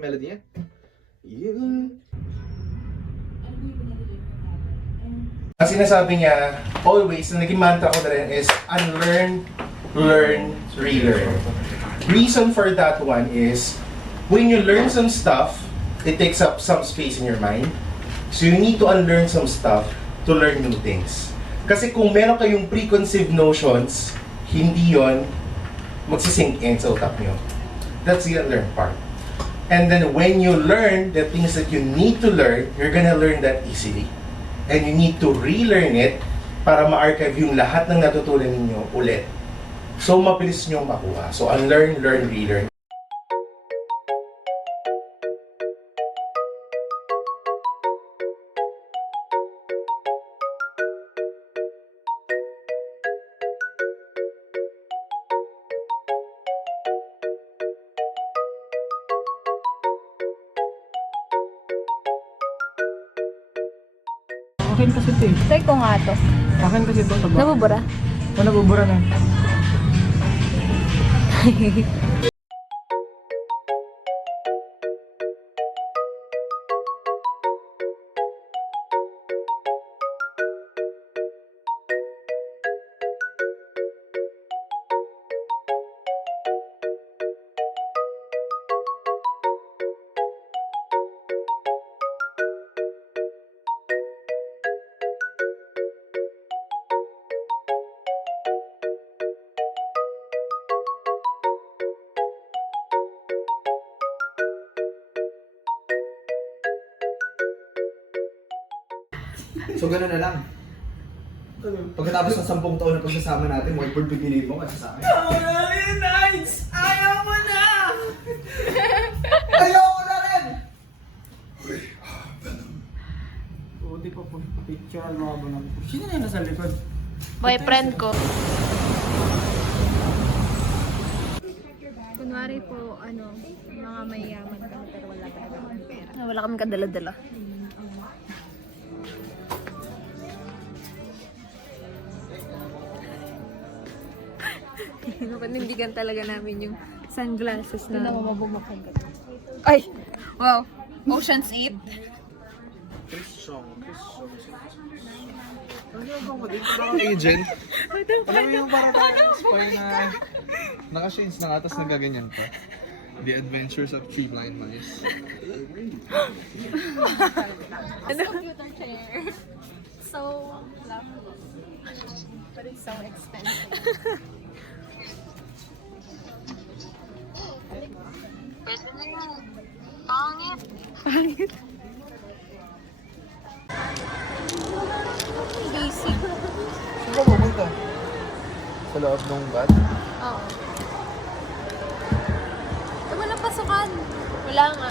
Melody yan? Ang sinasabi niya, always, na naging mantra ko na rin is unlearn, learn, relearn. Reason for that one is, when you learn some stuff, it takes up some space in your mind. So you need to unlearn some stuff to learn new things. Kasi kung meron kayong preconceived notions, hindi yon magsisink in sa utak nyo. That's the unlearn part. And then when you learn the things that you need to learn, you're gonna learn that easily. And you need to relearn it para ma-archive yung lahat ng natutunan ninyo ulit. So mabilis nyo makuha. So unlearn, learn, relearn. Akin kasi ito eh. Try ko nga to. Akin kasi ito. Nabubura? O nabubura na. So gano'n na lang. Pagkatapos ng 10 taon na pagsasama natin, whiteboard bibili mo kasi sa akin. Nice! Ayaw mo na! Ayoko na rin! Oo, di pa po. Picture mo ba naman? Sino na yun nasa likod? Boyfriend ko. Kunwari po, mga mayayaman kami pero wala talaga kami pera. Wala kami kadala-dala. Panindigan talaga namin yung sunglasses na. Hindi na mabumakan ka. Ay! Wow! Ocean's 8. Ano ba dito ba ang agent? Alam mo yung parang tayo spy na naka-shades na nga, tapos nagaganyan pa. The Adventures of Three Blind Mice. Computer chair. So lovely. But it's so expensive. Pangit. Pangit. Basic. Saan ka pupunta? Sa loob ng bad? Oo. Walang pasukan. Wala nga.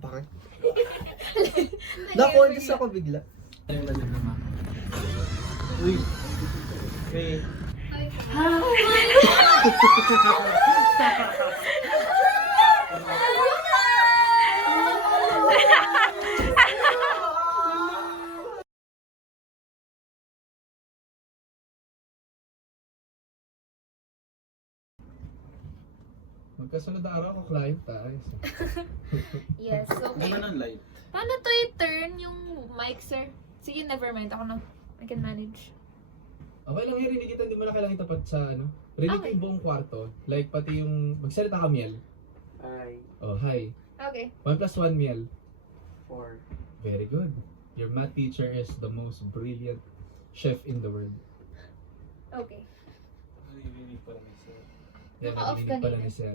Bakit? Nakuha ako bigla. Uy. Okay. Magkasunod na araw ko client tayo. Yes, okay. light? Paano to i-turn yung mic, sir? Sige, never mind. Ako na. I can manage. Okay lang yan, hindi kita, hindi mo na kailangan itapat sa rinig Okay. yung buong kwarto. Like pati yung, magsalita ka Miel. Hi. Oh, hi. Okay. 1 plus 1 Miel. 4. Very good. Your math teacher is the most brilliant chef in the world. Okay. Narinig Naka-off pala kanina. ni Sir.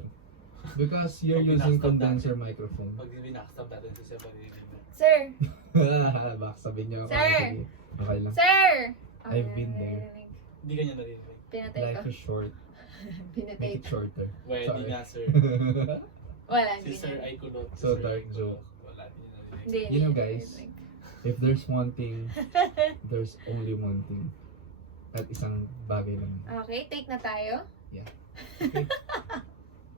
Because you're using condenser microphone. Pag binakstop natin si Sir, pag-ibig mo. Sir! Baka sabihin niyo ako. Sir! Okay lang. Sir! I've been there. Hindi ka niya narinig. Pinatay Life ko. is short. Pinatay Make it ko. shorter. Well, hindi Sorry. nga, Sir. Wala, Si hindi Sir na. ay kulot. So dark joke. Wala, hindi niya narinig. Hindi, You know, hindi guys, narinig. If there's one thing, there's only one thing. At isang bagay lang. Okay, take na tayo. Okay.